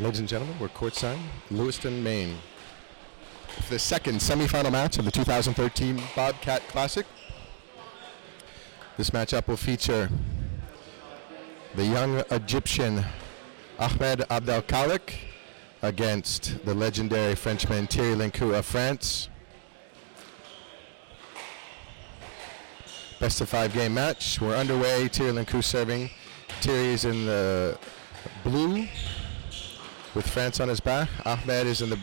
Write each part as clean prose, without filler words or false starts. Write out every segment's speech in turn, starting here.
Ladies and gentlemen, we're courtside, Lewiston, Maine, for the second semifinal match of the 2013 Bobcat Classic. This matchup will feature the young Egyptian Ahmed Abdel Khalek against the legendary Frenchman Thierry Lincou of France. Best of 5 game match. We're underway. Thierry Lincou serving. Thierry is in the blue with France on his back. Ahmed is in the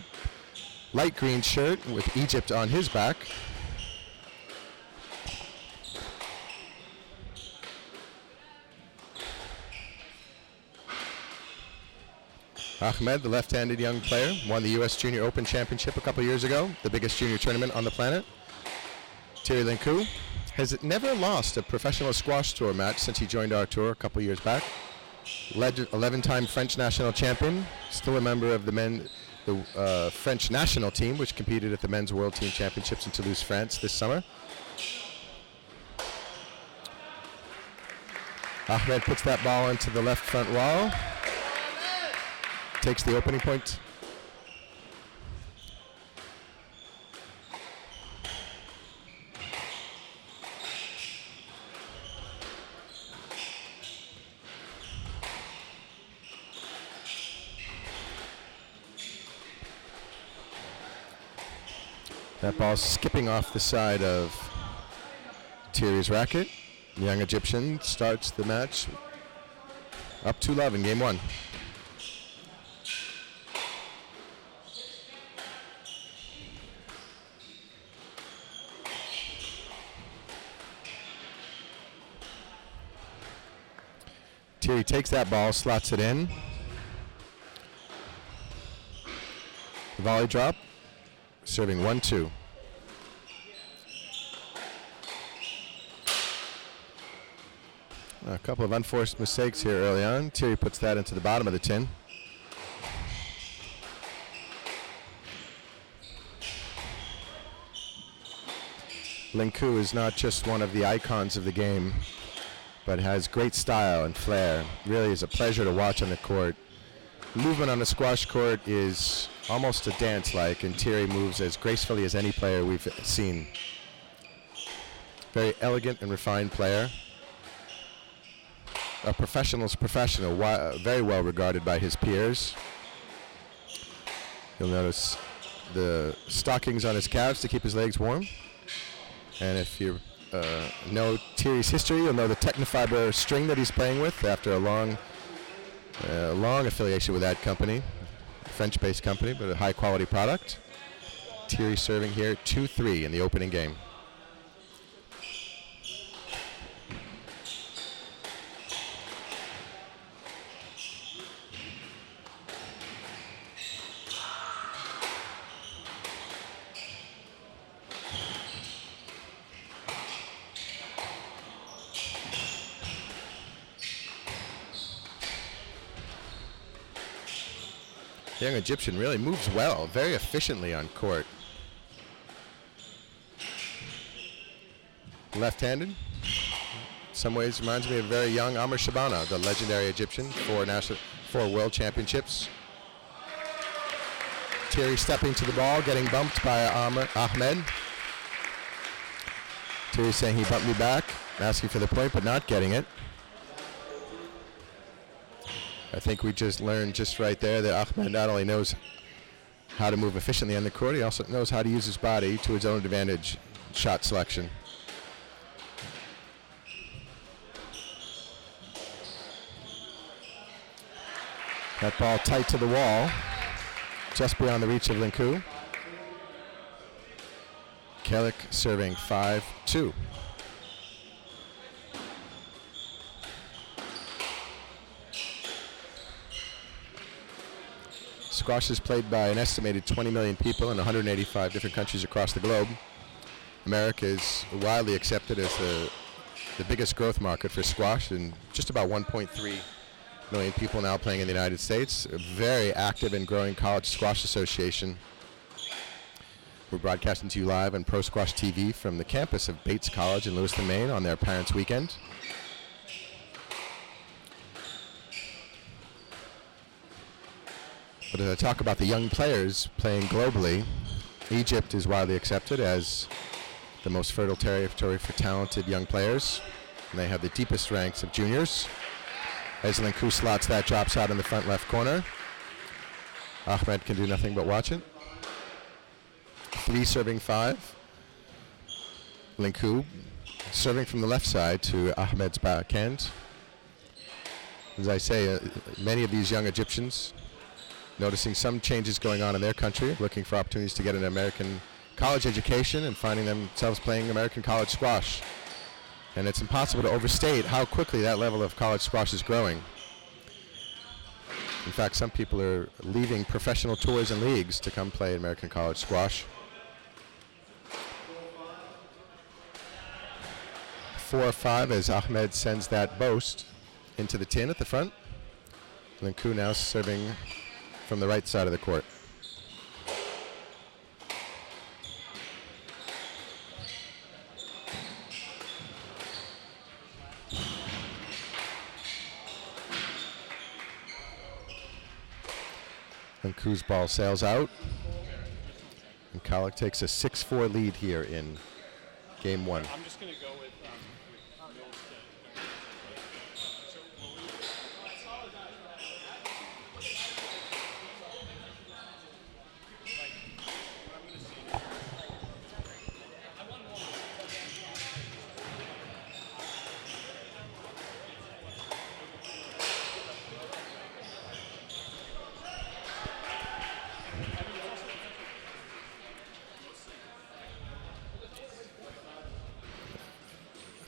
light green shirt with Egypt on his back. Ahmed, the left-handed young player, won the U.S. Junior Open Championship a couple years ago, the biggest junior tournament on the planet. Thierry Lincou has never lost a professional squash tour match since he joined our tour a couple years back. 11-time French national champion, still a member of the French national team, which competed at the Men's World Team Championships in Toulouse, France this summer. Ahmed puts that ball into the left front wall. Takes the opening point. That ball skipping off the side of Thierry's racket. The young Egyptian starts the match up 2-love in game 1. Thierry takes that ball, slots it in. Volley drop, serving 1-2. A couple of unforced mistakes here early on. Thierry puts that into the bottom of the tin. Lincou is not just one of the icons of the game, but has great style and flair. Really is a pleasure to watch on the court. Movement on the squash court is almost a dance-like, and Thierry moves as gracefully as any player we've seen. Very elegant and refined player. A professional's professional, very well regarded by his peers. You'll notice the stockings on his calves to keep his legs warm. And if you know Thierry's history, you'll know the Technofiber string that he's playing with after a long affiliation with that company, a French-based company, but a high-quality product. Thierry serving here 2-3 in the opening game. The young Egyptian really moves well, very efficiently on court. Left-handed. In some ways reminds me of very young Amr Shabana, the legendary Egyptian, 4 world championships. Thierry stepping to the ball, getting bumped by Ahmed. Thierry saying he bumped me back, asking for the point, but not getting it. I think we just learned just right there that Ahmed not only knows how to move efficiently on the court, he also knows how to use his body to his own advantage, shot selection. That ball tight to the wall, just beyond the reach of Lincou. Khalek serving 5-2. Squash is played by an estimated 20 million people in 185 different countries across the globe. America is widely accepted as the biggest growth market for squash, and just about 1.3 million people now playing in the United States. A very active and growing college squash association. We're broadcasting to you live on Pro Squash TV from the campus of Bates College in Lewiston, Maine on their Parents' Weekend. But as I talk about the young players playing globally, Egypt is widely accepted as the most fertile territory for talented young players. And they have the deepest ranks of juniors. As Lincou slots that drop shot in the front left corner. Ahmed can do nothing but watch it. 3 serving 5. Lincou serving from the left side to Ahmed's backhand. As I say, many of these young Egyptians noticing some changes going on in their country, looking for opportunities to get an American college education and finding themselves playing American college squash. And it's impossible to overstate how quickly that level of college squash is growing. In fact, some people are leaving professional tours and leagues to come play American college squash. 4-5 as Ahmed sends that boast into the tin at the front. Lincou now serving from the right side of the court. Lincou's ball sails out. And Khalek takes a 6-4 lead here in game 1. I'm just going to go with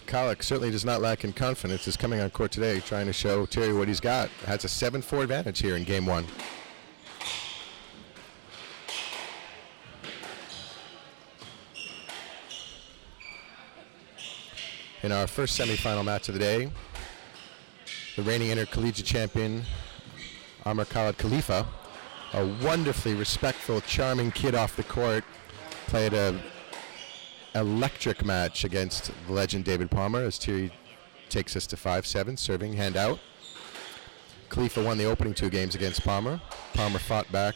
Khalek certainly does not lack in confidence. Is coming on court today trying to show Thierry what he's got. Has a 7-4 advantage here in game 1. In our first semifinal match of the day, the reigning intercollegiate champion, Amr Khaled Khalifa, a wonderfully respectful, charming kid off the court, played a electric match against the legend David Palmer as Thierry takes us to 5-7, serving, hand out. Khalifa won the opening 2 games against Palmer. Palmer fought back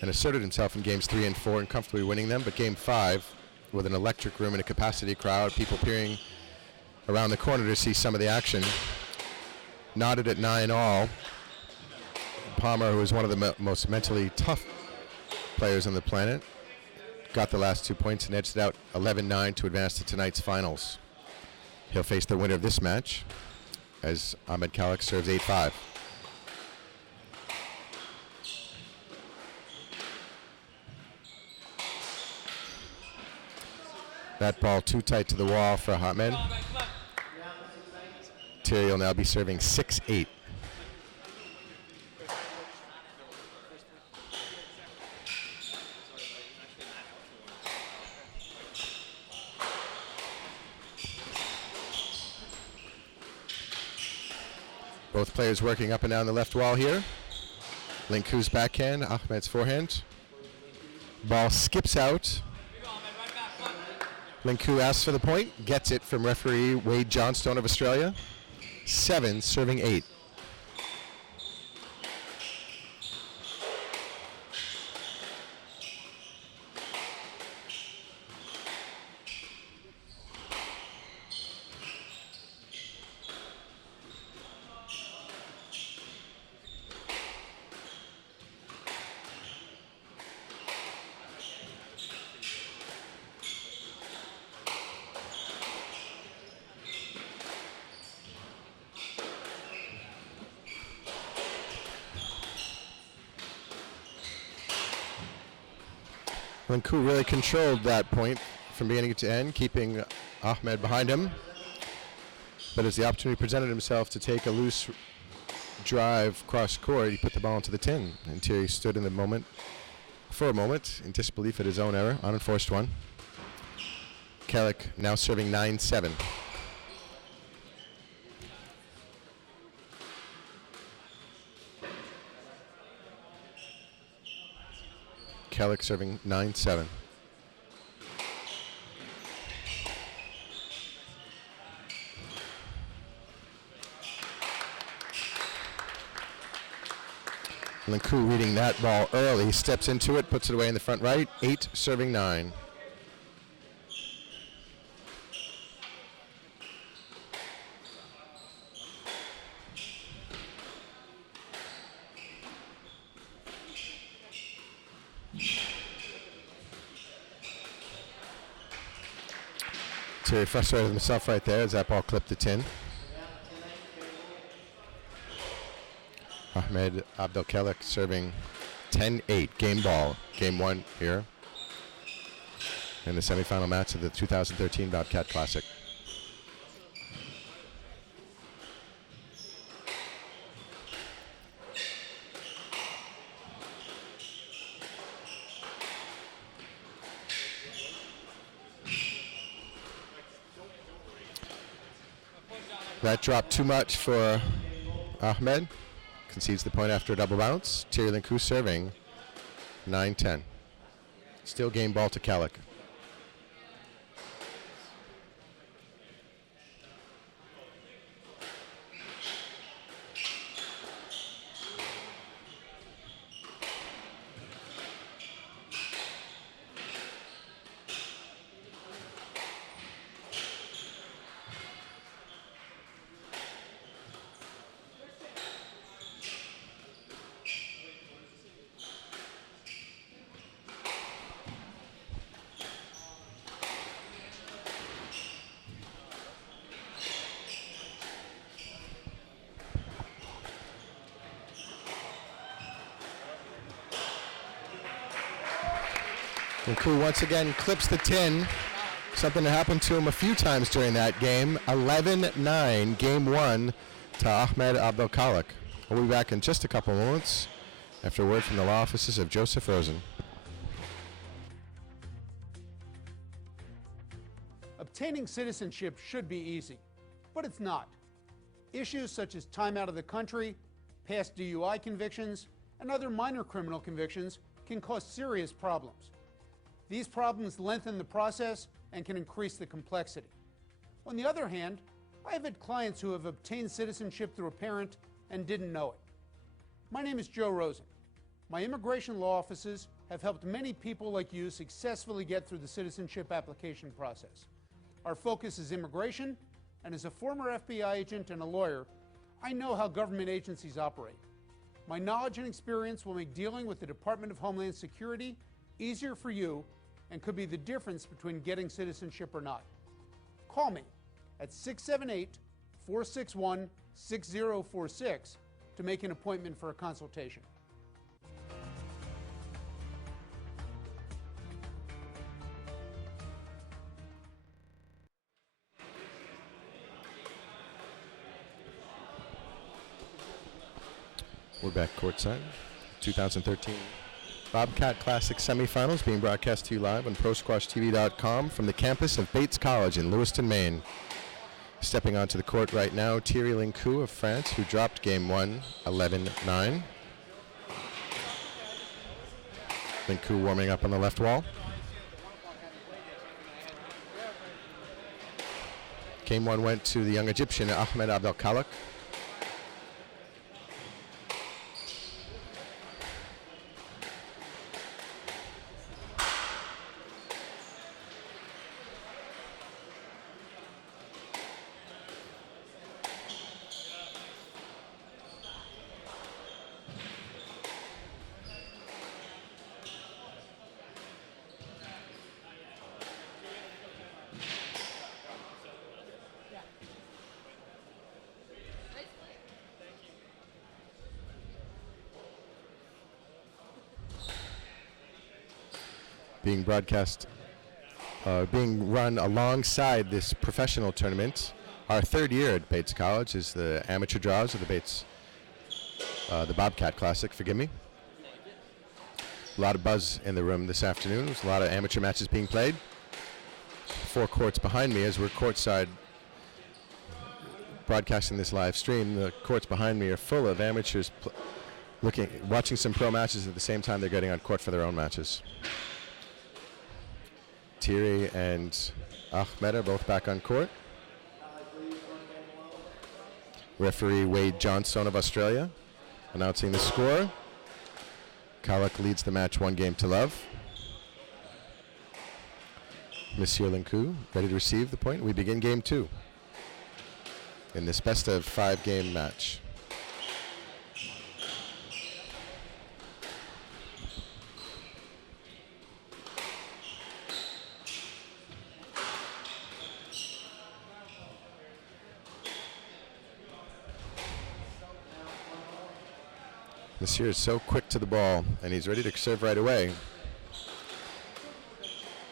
and asserted himself in games 3 and 4 and comfortably winning them, but game 5, with an electric room and a capacity crowd, people peering around the corner to see some of the action, knotted at 9-all. Palmer, who is one of the most mentally tough players on the planet, got the last 2 points and edged it out 11-9 to advance to tonight's finals. He'll face the winner of this match as Ahmed Khalek serves 8-5. That ball too tight to the wall for Ahmed. Thierry will now be serving 6-8. Both players working up and down the left wall here. Lincou's backhand, Ahmed's forehand. Ball skips out. Lincou asks for the point, gets it from referee Wade Johnstone of Australia. 7, serving 8. Lincou really controlled that point from beginning to end, keeping Ahmed behind him. But as the opportunity presented himself to take a loose drive cross court, he put the ball into the tin. And Thierry stood in the moment, for a moment, in disbelief at his own error, unenforced one. Khalek now serving 9-7. Khalek serving 9-7. Lincou reading that ball early, steps into it, puts it away in the front right. 8 serving 9. Thierry frustrated himself right there as that ball clipped the tin. Ahmed Abdel Khalek serving 10-8. Game ball. Game 1 here in the semifinal match of the 2013 Bobcat Classic. That dropped too much for Ahmed. Concedes the point after a double bounce. Thierry Lincou serving 9-10. Still game ball to Khalek. Lincou once again clips the tin. Something that happened to him a few times during that game. 11-9, game 1 to Ahmed Abdel Khalek. We'll be back in just a couple moments after a word from the law offices of Joseph Rosen. Obtaining citizenship should be easy, but it's not. Issues such as time out of the country, past DUI convictions, and other minor criminal convictions can cause serious problems. These problems lengthen the process and can increase the complexity. On the other hand, I have had clients who have obtained citizenship through a parent and didn't know it. My name is Joe Rosen. My immigration law offices have helped many people like you successfully get through the citizenship application process. Our focus is immigration, and as a former FBI agent and a lawyer, I know how government agencies operate. My knowledge and experience will make dealing with the Department of Homeland Security easier for you and could be the difference between getting citizenship or not. Call me at 678-461-6046 to make an appointment for a consultation. We're back courtside. 2013 Bobcat Classic semifinals being broadcast to you live on ProSquashTV.com from the campus of Bates College in Lewiston, Maine. Stepping onto the court right now, Thierry Lincou of France, who dropped game 1, 11-9. Lincou warming up on the left wall. Game 1 went to the young Egyptian Ahmed Abdel Khalek. Being broadcast, being run alongside this professional tournament. Our third year at Bates College is the amateur draws of the Bates, the Bobcat Classic, forgive me. A lot of buzz in the room this afternoon. There's a lot of amateur matches being played. 4 courts behind me as we're courtside broadcasting this live stream. The courts behind me are full of amateurs watching some pro matches at the same time they're getting on court for their own matches. Thierry and Ahmed are both back on court. Referee Wade Johnstone of Australia announcing the score. Khalek leads the match 1-0. Monsieur Lincou ready to receive the point. We begin game 2 in this best of 5-game match. Monsieur is so quick to the ball, and he's ready to serve right away.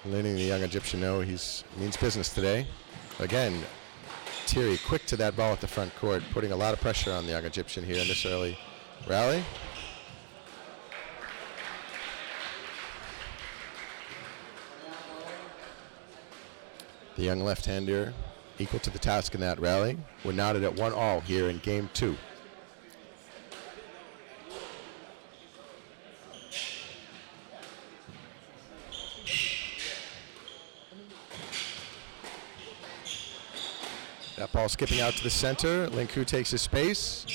Letting the young Egyptian know he means business today. Again, Thierry quick to that ball at the front court, putting a lot of pressure on the young Egyptian here in this early rally. The young left-hander equal to the task in that rally. We're knotted at 1-1 here in game 2. That ball skipping out to the center. Lincou takes his space.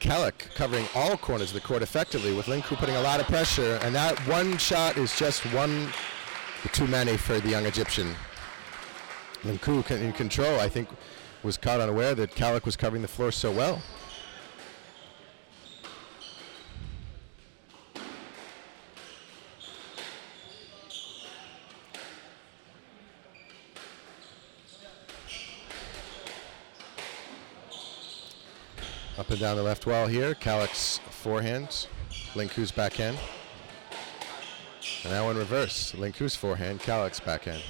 Khalek covering all corners of the court effectively, with Lincou putting a lot of pressure, and that one shot is just too many for the young Egyptian. Lincou in control, I think, was caught unaware that Khalek was covering the floor so well. Up and down the left wall here. Khalek's forehand. Lincou's backhand. And now in reverse. Lincou's forehand. Khalek's backhand.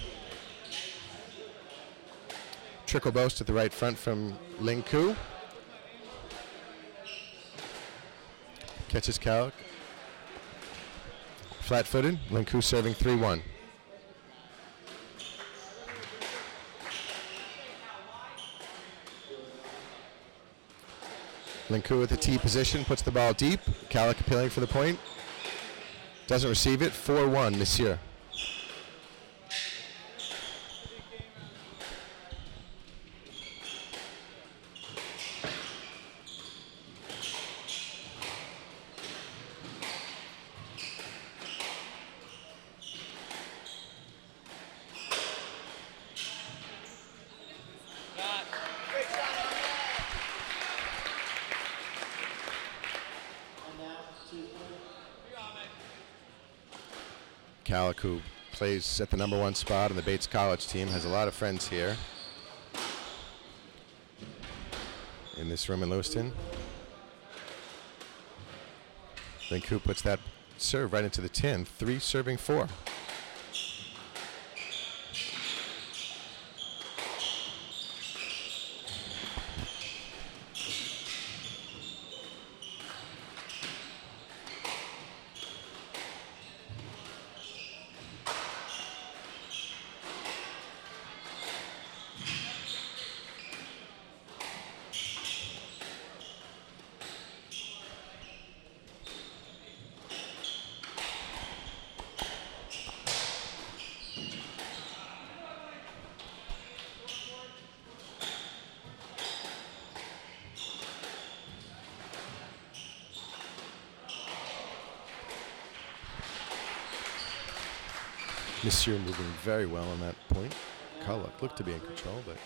Trickle boast at the right front from Lincou. Catches Khalek. Flat-footed. Lincou serving 3-1. Lincou with the T position, puts the ball deep. Khalek appealing for the point. Doesn't receive it. 4-1, Monsieur. Khalek, who plays at the #1 spot on the Bates College team, has a lot of friends here in this room in Lewiston. Lincou puts that serve right into the tin. 3 serving 4. Monsieur moving very well on that point. Khalek looked to be in control, but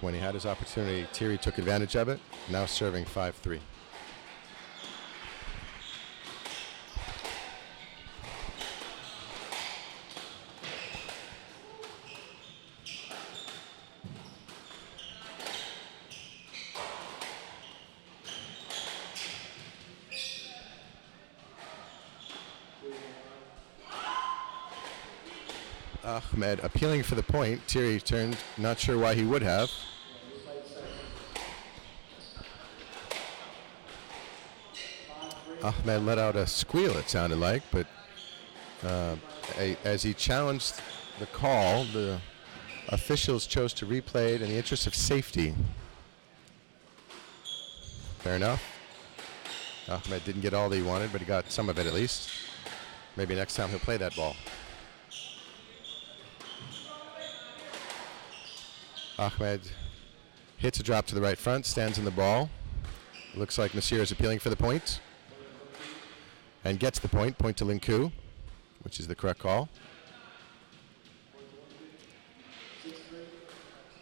when he had his opportunity, Thierry took advantage of it. Now serving 5-3. Ahmed appealing for the point. Thierry turned, not sure why he would have. Ahmed let out a squeal, it sounded like, but as he challenged the call, the officials chose to replay it in the interest of safety. Fair enough. Ahmed didn't get all that he wanted, but he got some of it at least. Maybe next time he'll play that ball. Ahmed hits a drop to the right front, stands in the ball. Looks like Monsieur is appealing for the point. and gets the point. Point to Lincou, which is the correct call.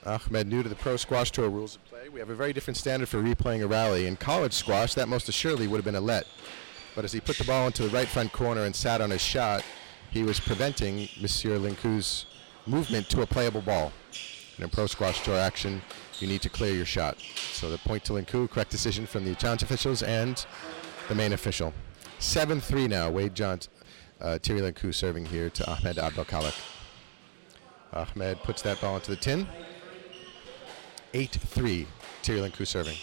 Ahmed, new to the Pro Squash Tour rules of play. We have a very different standard for replaying a rally. In college squash, that most assuredly would have been a let. But as he put the ball into the right front corner and sat on his shot, he was preventing Monsieur Lincou's movement to a playable ball. And in Pro Squash Tour action, you need to clear your shot. So the point to Lincou, correct decision from the challenge officials and the main official. 7-3 now. Thierry Lincou serving here to Ahmed Abdel Khalek. Ahmed puts that ball into the tin. 8-3, Thierry Lincou serving.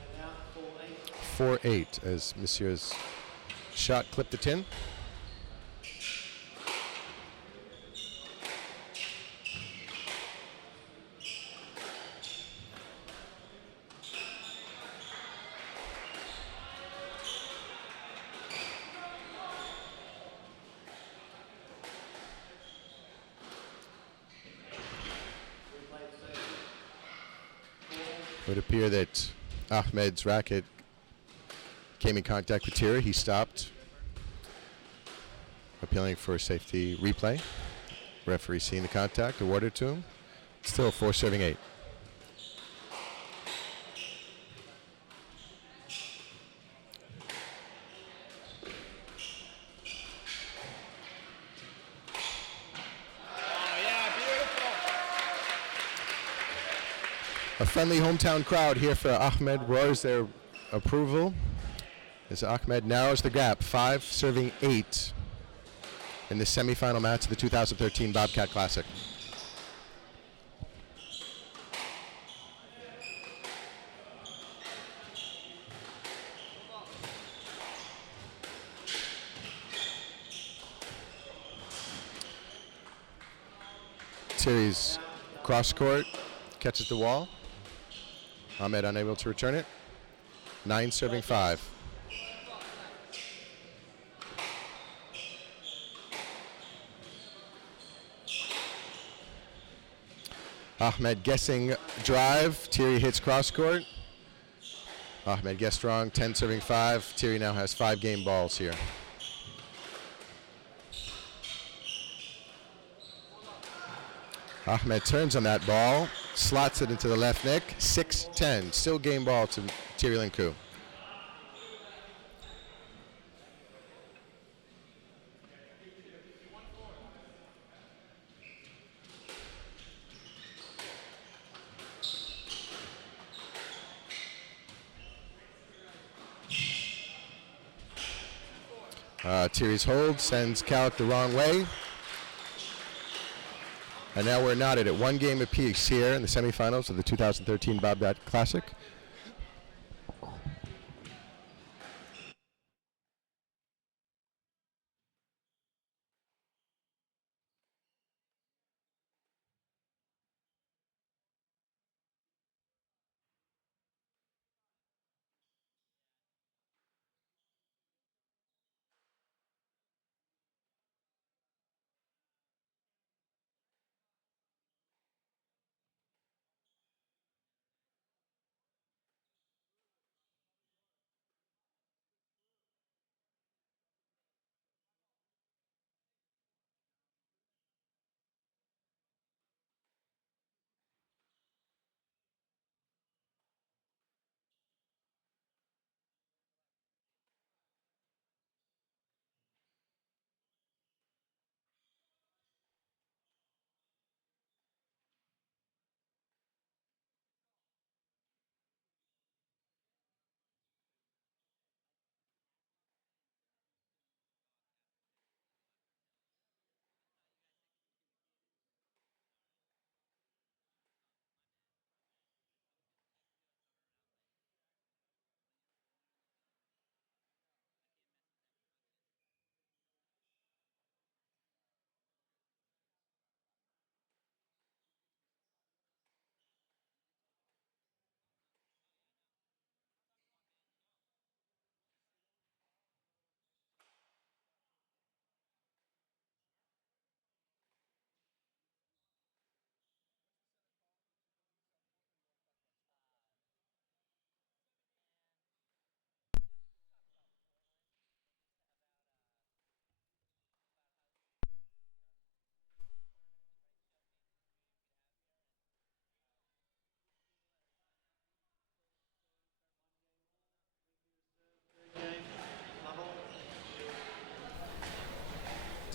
And now 4-8 as Monsieur's shot clipped the tin. It would appear that Ahmed's racket came in contact with Thierry. He stopped, appealing for a safety replay. Referee seeing the contact, awarded to him. Still 4-8. A friendly hometown crowd here for Ahmed roars their approval as Ahmed narrows the gap, 5-8 in the semifinal match of the 2013 Bobcat Classic. Thierry's cross court catches the wall. Ahmed unable to return it. 9-5. Ahmed guessing drive. Thierry hits cross court. Ahmed guessed wrong. 10-5. Thierry now has 5 game balls here. Ahmed turns on that ball, slots it into the left neck, 6-10. Still game ball to Thierry Lincou. Thierry's hold sends Khalek the wrong way. And now we're knotted at 1 game apiece here in the semifinals of the 2013 Bobcat Classic.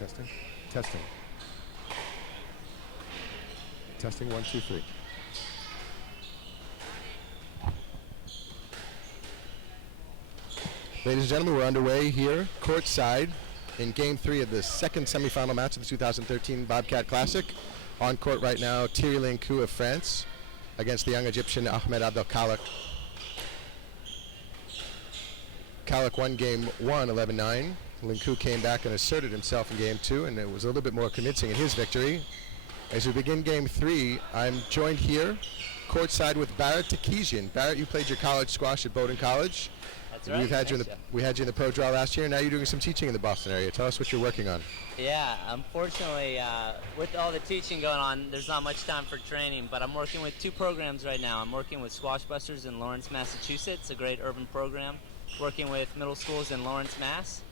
Testing. Testing. Testing 1, 2, 3. Ladies and gentlemen, we're underway here, courtside, in Game 3 of the second semifinal match of the 2013 Bobcat Classic. On court right now, Thierry Lincou of France against the young Egyptian Ahmed Abdel Khalek. Khalek won Game 1, 11-9. Lincou came back and asserted himself in Game 2, and it was a little bit more convincing in his victory. As we begin Game 3, I'm joined here, courtside with Barrett Takesian. Barrett, you played your college squash at Bowdoin College. That's right. We had you in the pro draw last year. Now you're doing some teaching in the Boston area. Tell us what you're working on. Yeah, unfortunately, with all the teaching going on, there's not much time for training, but I'm working with 2 programs right now. I'm working with Squash Busters in Lawrence, Massachusetts, a great urban program, working with middle schools in Lawrence, Mass.,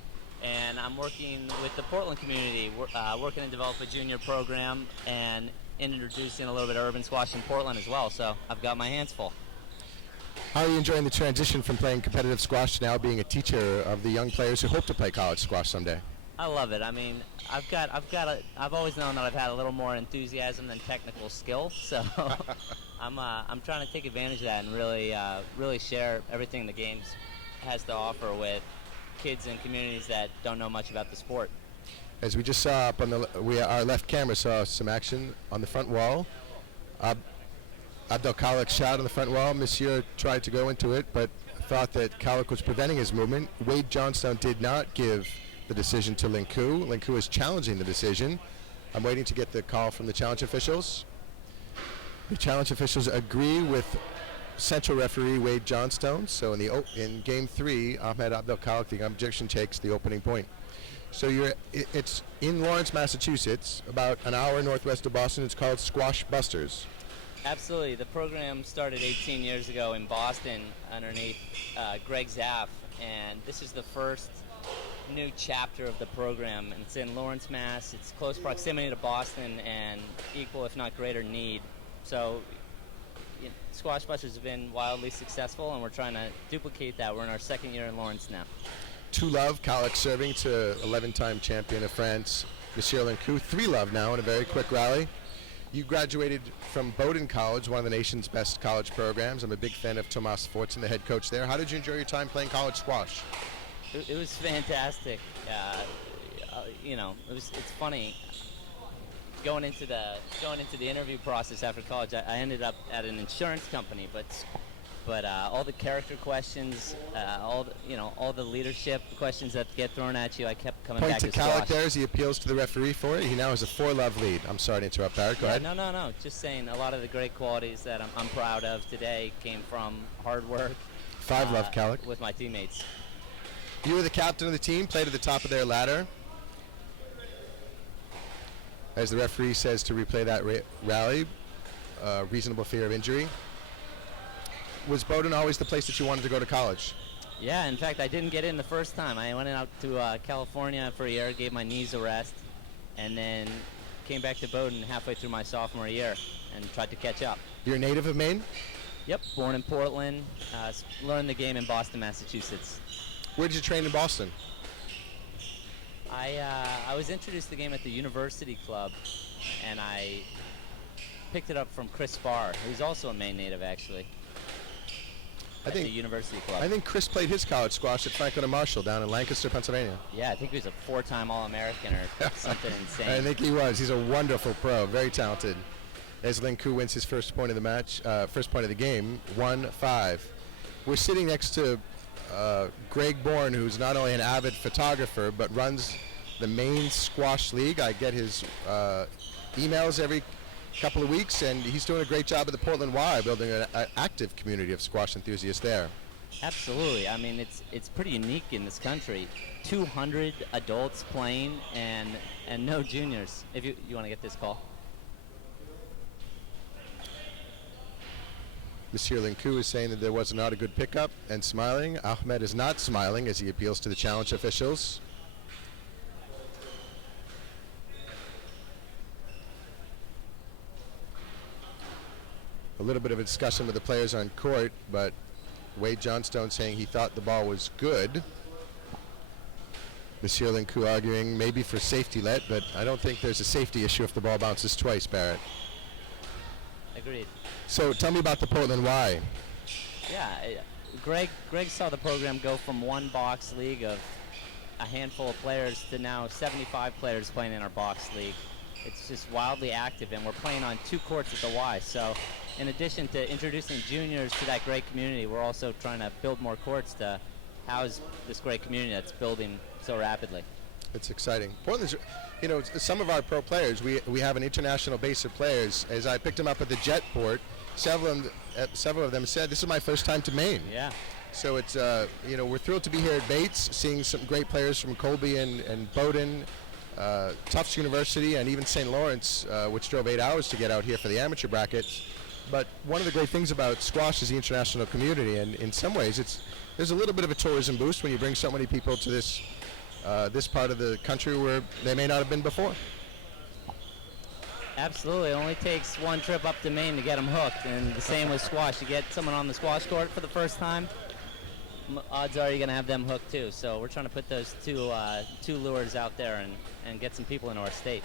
and I'm working with the Portland community, working to develop a junior program and introducing a little bit of urban squash in Portland as well, so I've got my hands full. How are you enjoying the transition from playing competitive squash to now being a teacher of the young players who hope to play college squash someday? I love it. I mean, I've always known that I've had a little more enthusiasm than technical skill, so I'm trying to take advantage of that and really share everything the game has to offer with kids in communities that don't know much about the sport. As we just saw up on our left camera saw some action on the front wall. Abdel Khalek shot on the front wall. Monsieur tried to go into it, but thought that Khalek was preventing his movement. Wade Johnstone did not give the decision to Lincou. Lincou is challenging the decision. I'm waiting to get the call from the challenge officials. The challenge officials agree with central referee Wade Johnstone. So in Game 3, Ahmed Abdel Khalek, the objection, takes the opening point. So it's in Lawrence, Massachusetts, about an hour northwest of Boston. It's called Squash Busters. Absolutely. The program started 18 years ago in Boston underneath Greg Zaff, and this is the first new chapter of the program. And it's in Lawrence, Mass. It's close proximity to Boston and equal, if not greater, need. So Squash Busters have been wildly successful, and we're trying to duplicate that. We're in our second year in Lawrence now. 2-love, Khalek serving to 11-time champion of France, Monsieur Lincou. 3-love now in a very quick rally. You graduated from Bowdoin College, one of the nation's best college programs. I'm a big fan of Tomas Fortson, the head coach there. How did you enjoy your time playing college squash? It was fantastic. It's funny. Going into the interview process after college, I ended up at an insurance company, but all the character questions, all the leadership questions that get thrown at you, I kept coming back to squash. Point to Khalek there as he appeals to the referee for it. He now has a 4-love lead. I'm sorry to interrupt, Barrett. Go ahead. No. Just saying, a lot of the great qualities that I'm proud of today came from hard work. 5-love, Khalek. With my teammates. You were the captain of the team, played at the top of their ladder. As the referee says to replay that rally, reasonable fear of injury. Was Bowdoin always the place that you wanted to go to college? Yeah, in fact, I didn't get in the first time. I went out to California for a year, gave my knees a rest, and then came back to Bowdoin halfway through my sophomore year and tried to catch up. You're a native of Maine? Yep, born in Portland, learned the game in Boston, Massachusetts. Where did you train in Boston? I was introduced to the game at the University Club, and I picked it up from Chris Farr, who's also a Maine native, actually. At the University Club. I think Chris played his college squash at Franklin and Marshall down in Lancaster, Pennsylvania. Yeah, I think he was a 4-time All-American or something insane. I think he was. He's a wonderful pro, very talented. As Lincou wins his first point of the match, first point of the game, 1-5. We're sitting next to Greg Bourne, who's not only an avid photographer but runs the Maine Squash League. I get his emails every couple of weeks, and he's doing a great job at the Portland Y, building an active community of squash enthusiasts there. Absolutely. I mean, it's pretty unique in this country. 200 adults playing and no juniors. If you want to get this call. Monsieur Lincou is saying that there was not a good pickup and smiling. Ahmed is not smiling as he appeals to the challenge officials. A little bit of a discussion with the players on court, but Wade Johnstone saying he thought the ball was good. Monsieur Lincou arguing maybe for safety let, but I don't think there's a safety issue if the ball bounces twice, Barrett. Agreed. So tell me about the Portland Y. Yeah, Greg saw the program go from one box league of a handful of players to now 75 players playing in our box league. It's just wildly active, and we're playing on 2 courts at the Y. So in addition to introducing juniors to that great community, we're also trying to build more courts to house this great community that's building so rapidly. It's exciting. Portland's, you know, some of our pro players, we have an international base of players. As I picked them up at the Jetport, several of them said, this is my first time to Maine. Yeah. So it's, you know, we're thrilled to be here at Bates, seeing some great players from Colby and Bowdoin, Tufts University, and even St. Lawrence, which drove 8 hours to get out here for the amateur bracket. But one of the great things about squash is the international community, and in some ways there's a little bit of a tourism boost when you bring so many people to this part of the country where they may not have been before. Absolutely. It only takes one trip up to Maine to get them hooked, and the same with squash. You get someone on the squash court for the first time, odds are you're going to have them hooked too. So we're trying to put those two lures out there and get some people into our state.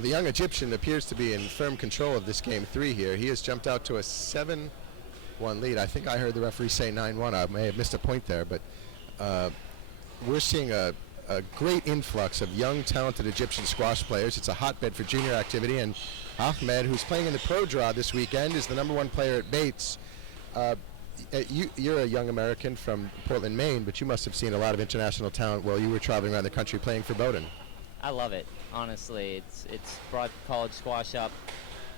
The young Egyptian appears to be in firm control of this game 3 here. He has jumped out to a 7-1 lead. I think I heard the referee say 9-1. I may have missed a point there, but we're seeing a great influx of young, talented Egyptian squash players. It's a hotbed for junior activity, and Ahmed, who's playing in the pro draw this weekend, is the #1 player at Bates. You're a young American from Portland, Maine, but you must have seen a lot of international talent while you were traveling around the country playing for Bowdoin. I love it, honestly. It's brought college squash up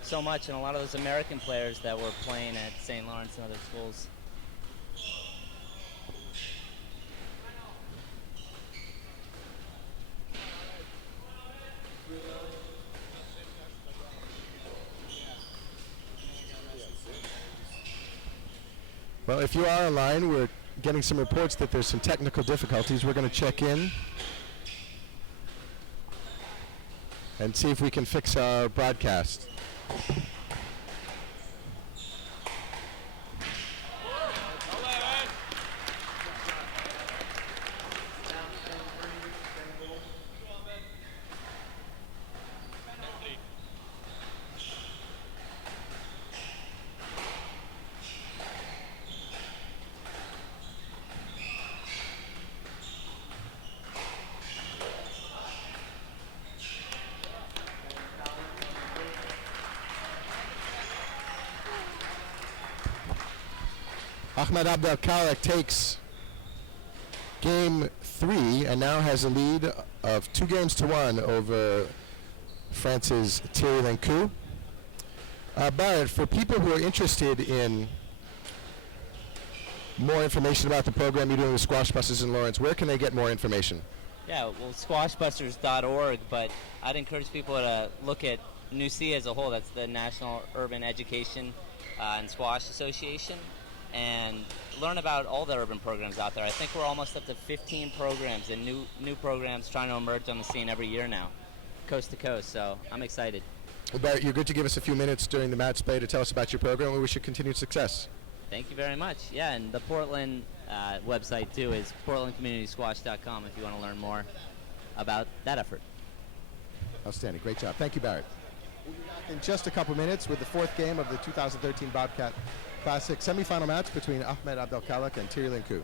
so much, and a lot of those American players that were playing at St. Lawrence and other schools. Well, if you are online, we're getting some reports that there's some technical difficulties. We're going to check in and see if we can fix our broadcast. Ahmed Abdel Khalek takes game 3 and now has a lead of 2-1 over France's Thierry Lincou. Barrett, for people who are interested in more information about the program you're doing with Squash Busters in Lawrence, where can they get more information? Yeah, well, squashbusters.org, but I'd encourage people to look at NUSI as a whole. That's the National Urban Education and Squash Association, and learn about all the urban programs out there. I think we're almost up to 15 programs and new programs trying to emerge on the scene every year now, coast to coast, so I'm excited. Well, Barrett, you're good to give us a few minutes during the match play to tell us about your program. We wish you continued success. Thank you very much. Yeah, and the Portland website, too, is portlandcommunitysquash.com if you want to learn more about that effort. Outstanding. Great job. Thank you, Barrett. We'll be back in just a couple minutes with the 4th game of the 2013 Bobcat Classic semifinal match between Ahmed Abdel Khalek and Thierry Lincou.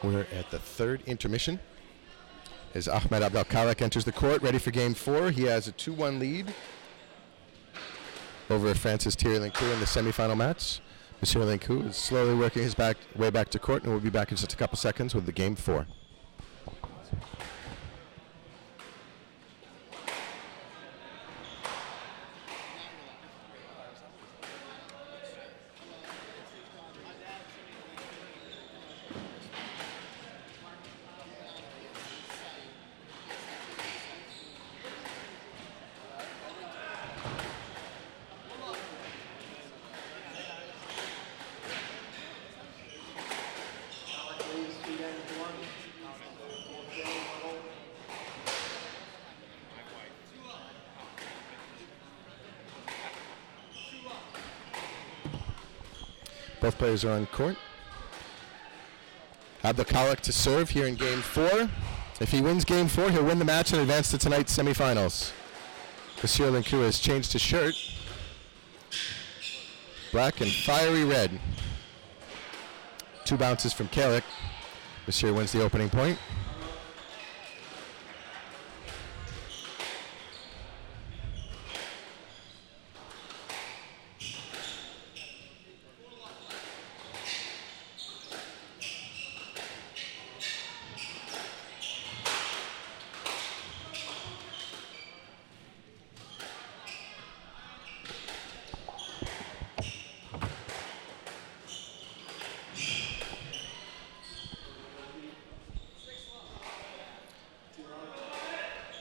We're at the 3rd intermission as Ahmed Abdel Khalek enters the court, ready for game 4. He has a 2-1 lead over France's Thierry Lincou in the semifinal match. Monsieur Lincou is slowly working his way back to court, and we'll be back in just a couple seconds with the game 4. Both players are on court. Abdel Khalek to serve here in game 4. If he wins game 4, he'll win the match and advance to tonight's semifinals. Thierry Lincou has changed his shirt. Black and fiery red. 2 bounces from Khalek. Monsieur wins the opening point.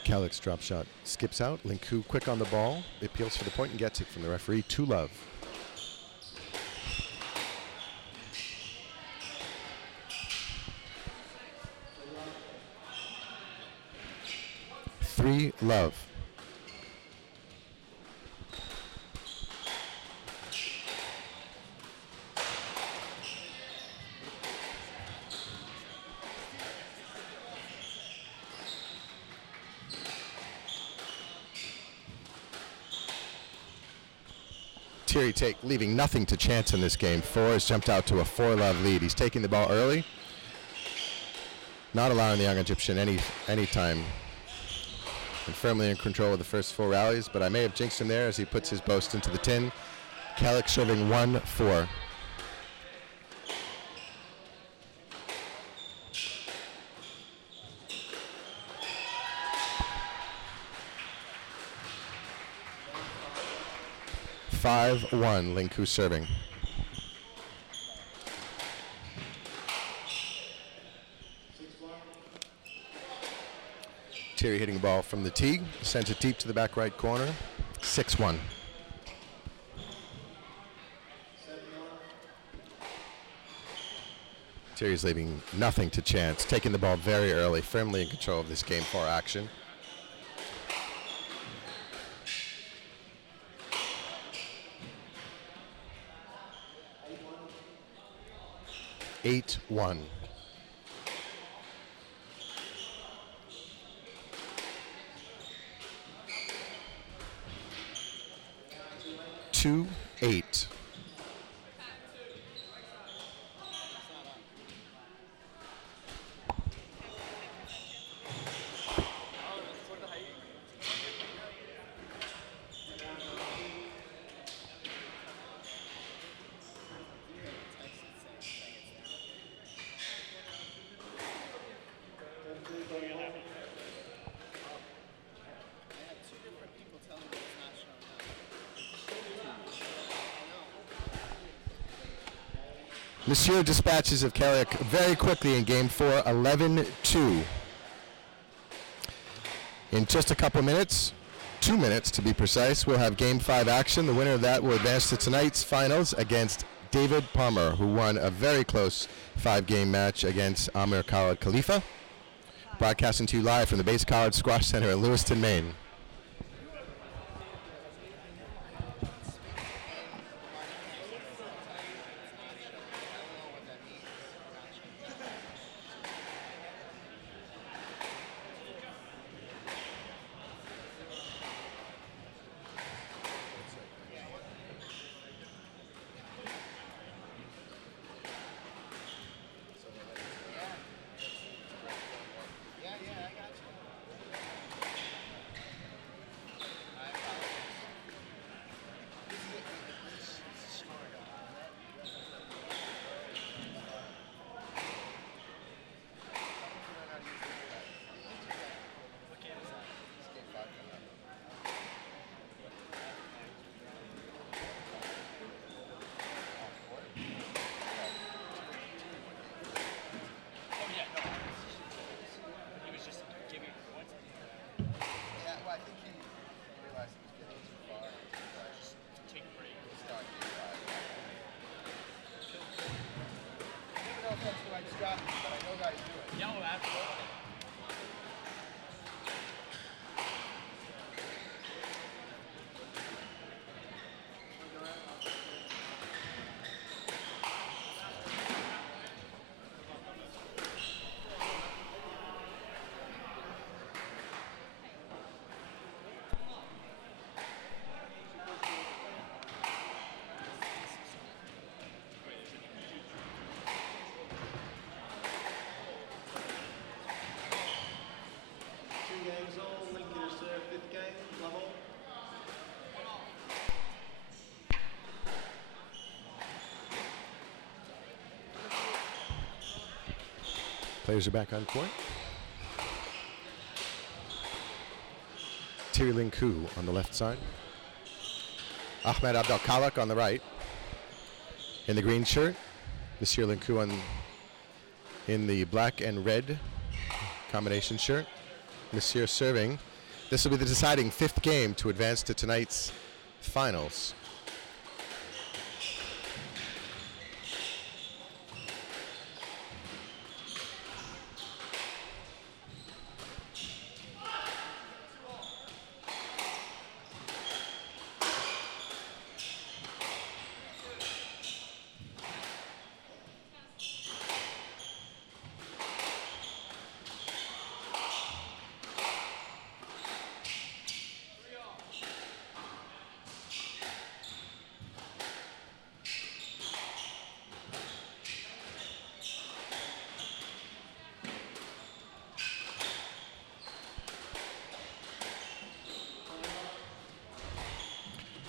Khalek's drop shot skips out. Lincou quick on the ball. Appeals for the point and gets it from the referee. 2-love. Three love. Thierry leaving nothing to chance in this game. 4 has jumped out to a 4-love lead. He's taking the ball early, not allowing the young Egyptian any time, and firmly in control of the first 4 rallies, but I may have jinxed him there as he puts his boast into the tin. Khalek serving 1-4. Lincou serving. Thierry hitting the ball from the tee, sends it deep to the back right corner. 6-1. Thierry's leaving nothing to chance, taking the ball very early, firmly in control of this game 4 action. 8-1. Two, 8. Monsieur dispatches of Khalek very quickly in game 4, 11-2. In just a couple minutes, 2 minutes to be precise, we'll have game 5 action. The winner of that will advance to tonight's finals against David Palmer, who won a very close 5-game match against Ahmed Abdel Khalek. Broadcasting to you live from the Base College Squash Center in Lewiston, Maine. Players are back on court. Thierry Lincou on the left side. Ahmed Abdel Khalek on the right. In the green shirt. Monsieur Lincou in the black and red combination shirt. Monsieur serving. This will be the deciding 5th game to advance to tonight's finals.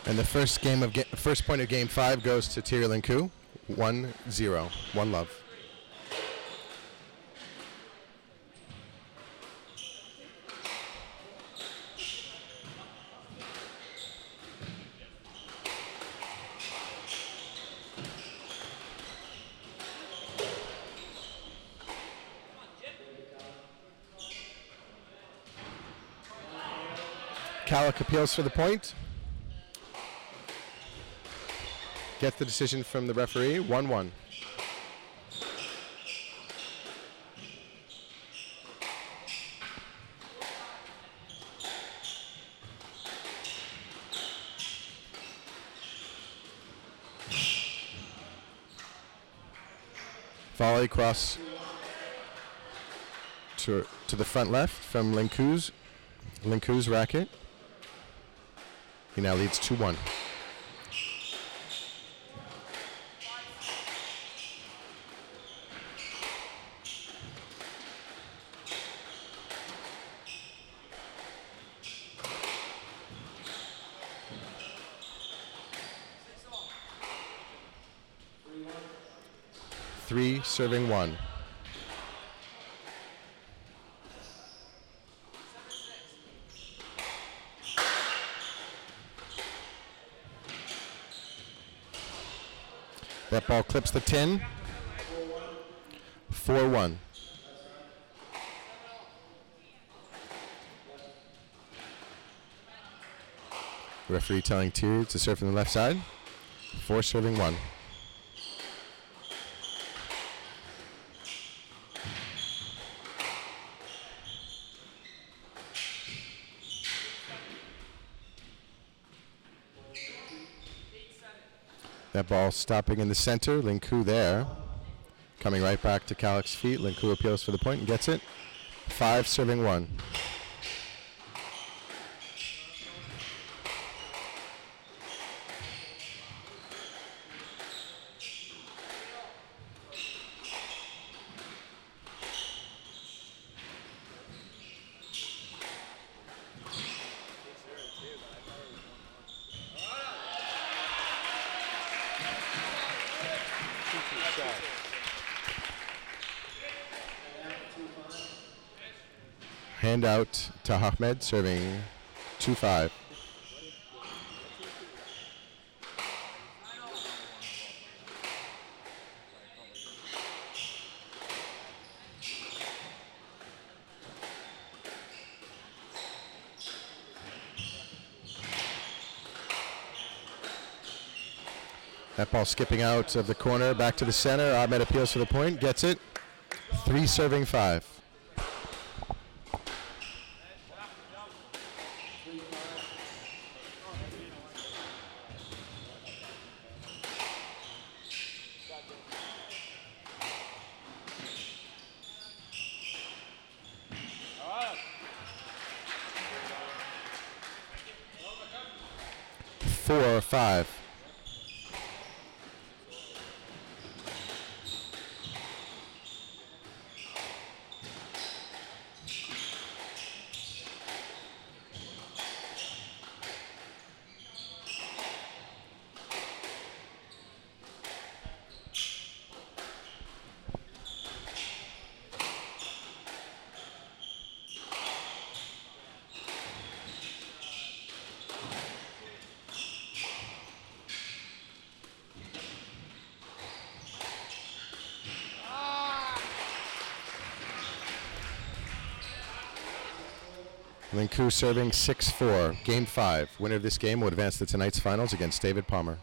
And the first point of game 5 goes to Thierry Lincou. 1-0. 1 love. Khalek appeals for the point. Gets the decision from the referee, 1-1. Volley cross to the front left from Lincou's racket. He now leads 2-1. Three serving 1. That ball clips the tin. 4-1. Referee telling Thierry to serve from the left side. 4 serving 1. That ball stopping in the center. Lincou there. Coming right back to Khalek's feet. Lincou appeals for the point and gets it. 5 serving 1. Hand out to Ahmed, serving 2-5. That ball skipping out of the corner, back to the center. Ahmed appeals for the point, gets it. 3 serving 5. Four, 5. Lincou serving 6-4. Game 5. Winner of this game will advance to tonight's finals against David Palmer.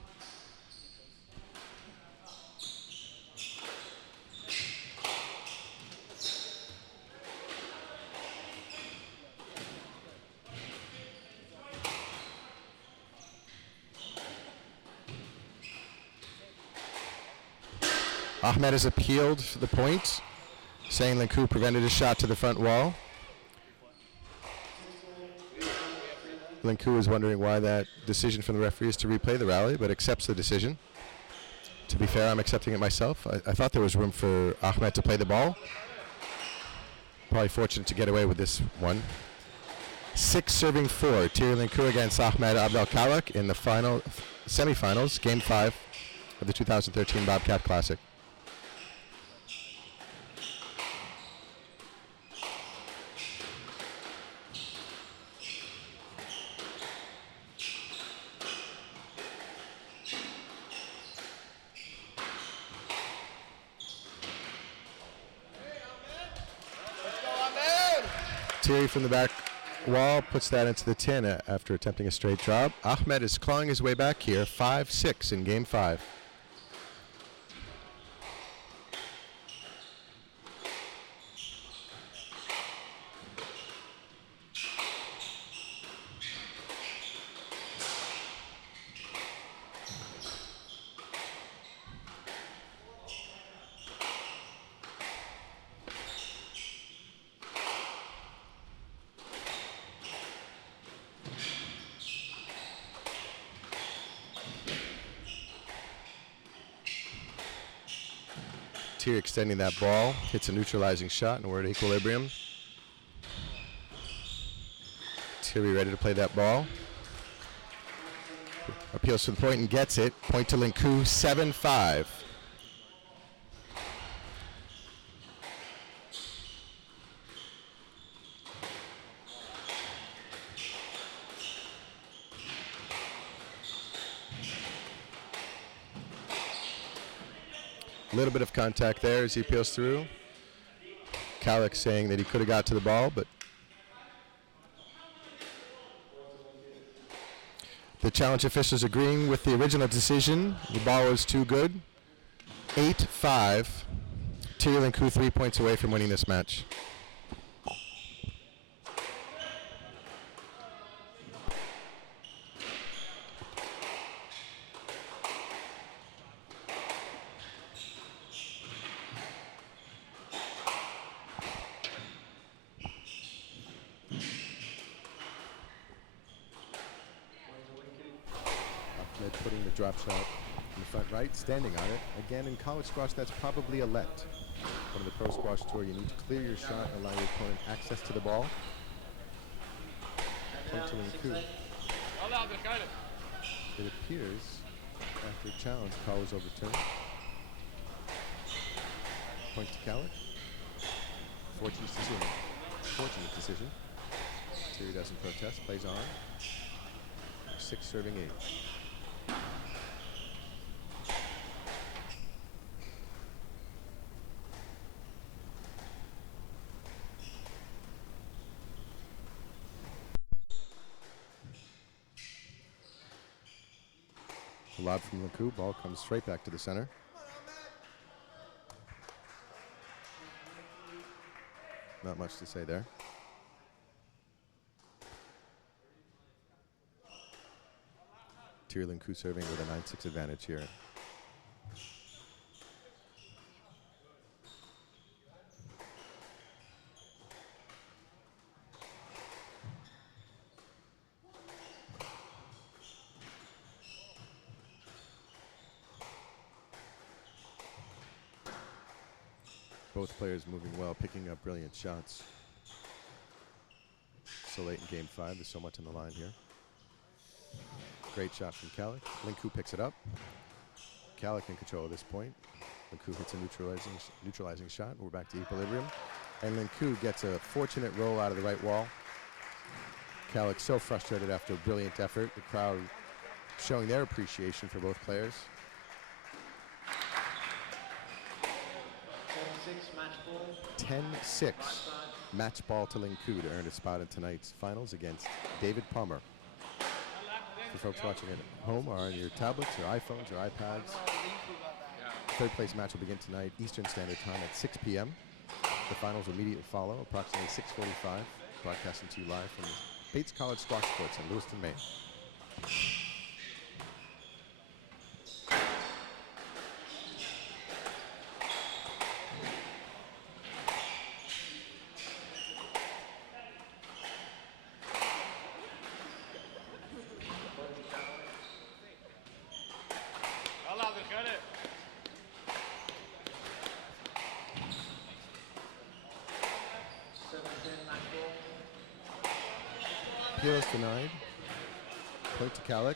Ahmed has appealed the point, saying Lincou prevented a shot to the front wall. Lincou is wondering why that decision from the referee is to replay the rally, but accepts the decision. To be fair, I'm accepting it myself. I thought there was room for Ahmed to play the ball. Probably fortunate to get away with this one. 6 serving 4. Thierry Lincou against Ahmed Abdel Khalek in the final semifinals, Game 5 of the 2013 Bobcat Classic. Thierry from the back wall puts that into the tin after attempting a straight drop. Ahmed is clawing his way back here, 5-6 in Game 5. Thierry extending that ball, hits a neutralizing shot, and we're at equilibrium. Thierry ready to play that ball. Appeals to the point and gets it. Point to Lincou, 7-5. A little bit of contact there as he appeals through. Khalek saying that he could have got to the ball, but the challenge officials agreeing with the original decision. The ball was too good. 8-5. Thierry Lincou 3 points away from winning this match. Putting the drop shot in the front right, standing on it. Again, in college squash, that's probably a let. One of the pro squash tour, you need to clear your shot and allow your opponent access to the ball. Point to Lincou. It appears, after a challenge, call was overturned. Point to Khalek. Fortunate decision. Thierry doesn't protest, plays on. 6 serving 8. A lob from Lincou, ball comes straight back to the center. Not much to say there. Thierry Lincou serving with a 9-6 advantage here. Both players moving well, picking up brilliant shots. So late in Game 5, there's so much on the line here. Great shot from Khalek. Lincou picks it up. Khalek in control at this point. Lincou hits a neutralizing shot. We're back to equilibrium. And Lincou gets a fortunate roll out of the right wall. Khalek so frustrated after a brilliant effort. The crowd showing their appreciation for both players. 10-6. Match ball to Lincou to earn a spot in tonight's finals against David Palmer. For folks watching at home or on your tablets, your iPhones, your iPads, third place match will begin tonight, Eastern Standard Time at 6 p.m. The finals will immediately follow, approximately 6:45, broadcasting to you live from Bates College Squash Courts in Lewiston, Maine. Appeal is denied. Point to Khalek.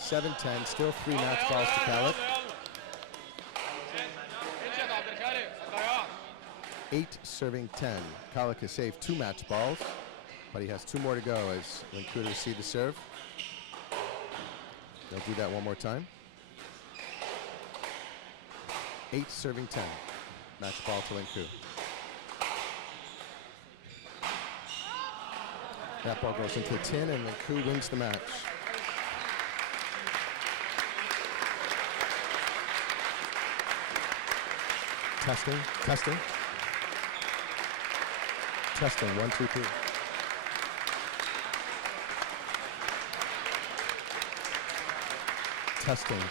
7-10, still 3 match balls to Khalek. 8 serving 10. Khalek has saved 2 match balls, but he has 2 more to go as Lincou to receive the serve. They'll do that one more time. 8 serving 10. Match ball to Lincou. That ball goes into the tin, and Lincou wins the match. Testing, testing. Testing, 1, 2, 3. Testing.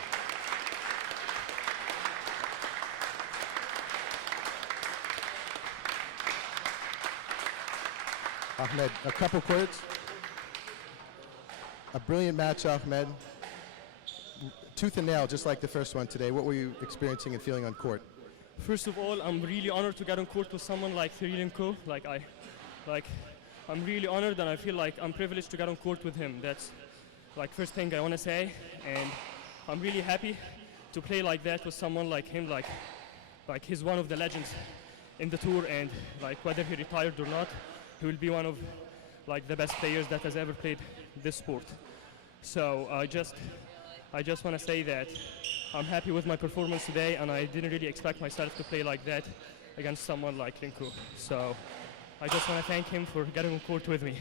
Ahmed, a couple quotes. A brilliant match, Ahmed. Tooth and nail, just like the first one today. What were you experiencing and feeling on court? First of all, I'm really honored to get on court with someone like Thierry Lincou. I'm really honored, and I feel like I'm privileged to get on court with him. That's like first thing I want to say, and I'm really happy to play like that with someone like him. Like he's one of the legends in the tour, and like whether he retired or not, he will be one of like the best players that has ever played this sport. So I just want to say that I'm happy with my performance today, and I didn't really expect myself to play like that against someone like Lincou. So I just want to thank him for getting on court with me.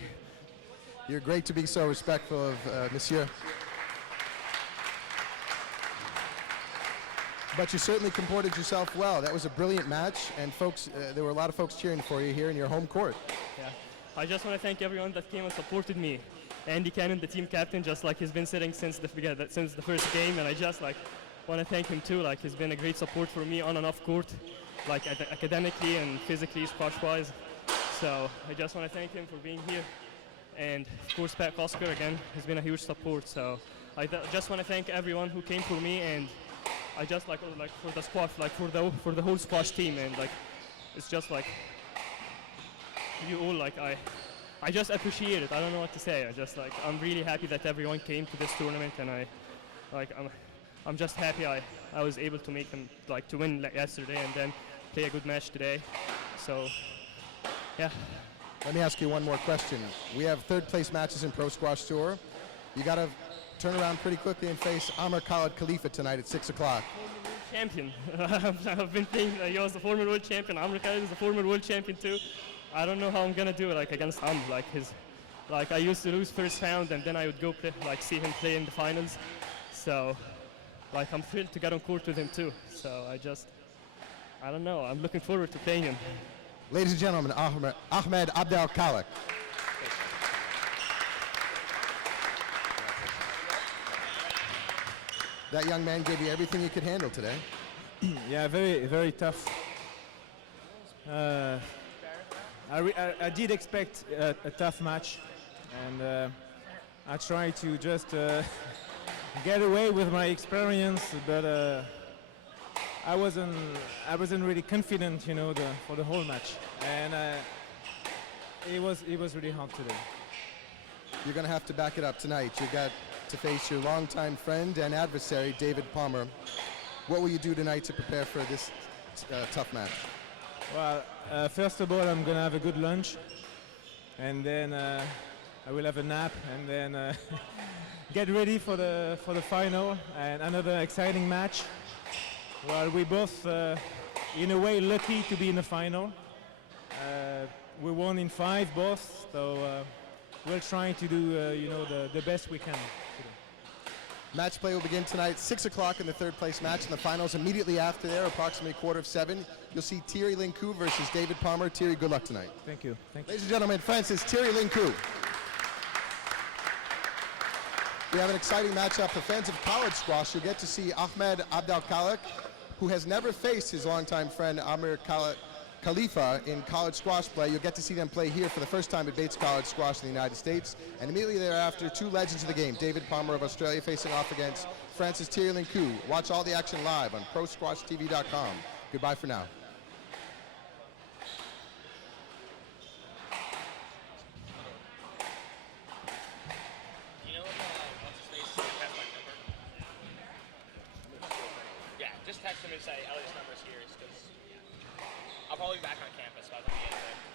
You're great to be so respectful of Monsieur. But you certainly comported yourself well. That was a brilliant match, and folks, there were a lot of folks cheering for you here in your home court. Yeah, I just want to thank everyone that came and supported me. Andy Cannon, the team captain, just like he's been sitting since the first game, and I just like want to thank him too. Like he's been a great support for me on and off court, like academically and physically, squash-wise. So I just want to thank him for being here, and of course Pat Kosker again has been a huge support. So I just want to thank everyone who came for me, and I just like for the squash, like for the whole squash team, and like it's just like you all, like I just appreciate it. I don't know what to say. I'm really happy that everyone came to this tournament, and I'm just happy I was able to make them to win yesterday and then play a good match today. So yeah. Let me ask you one more question. We have third place matches in Pro Squash Tour. You got to turn around pretty quickly and face Amr Khalid Khalifa tonight at 6 o'clock. Champion. I've been playing. He was the former world champion. Amr Khalid is the former world champion too. I don't know how I'm gonna do it against Amr. I used to lose first round, and then I would go play, see him play in the finals. So I'm thrilled to get on court with him too. So I don't know. I'm looking forward to playing him. Ladies and gentlemen, Ahmed Abdel Khalek. That young man gave you everything you could handle today. Yeah, very, very tough. I did expect a tough match, and I tried to just get away with my experience, but I wasn't really confident, for the whole match, and it was really hard today. You're going to have to back it up tonight. You got to face your longtime friend and adversary, David Palmer. What will you do tonight to prepare for this tough match? Well, first of all, I'm going to have a good lunch, and then I will have a nap, and then get ready for the final and another exciting match. Well, we both in a way, lucky to be in the final. We won in 5 both, so we'll try to do the best we can. Match play will begin tonight, 6 o'clock in the third place match. In the finals, immediately after there, approximately 7:15, you'll see Thierry Lincou versus David Palmer. Thierry, good luck tonight. Thank you. Thank you. Ladies and gentlemen, Francis, Thierry Lincou. We have an exciting matchup for fans of college squash. You'll get to see Ahmed Abdel Khalek, who has never faced his longtime friend Amir Khalifa in college squash play. You'll get to see them play here for the first time at Bates College Squash in the United States. And immediately thereafter, 2 legends of the game, David Palmer of Australia facing off against Francis Thierry Lincou. Watch all the action live on ProSquashTV.com. Goodbye for now. Yeah, just text him and say Elliott's number's here, because I'll probably be back on campus by the end of it.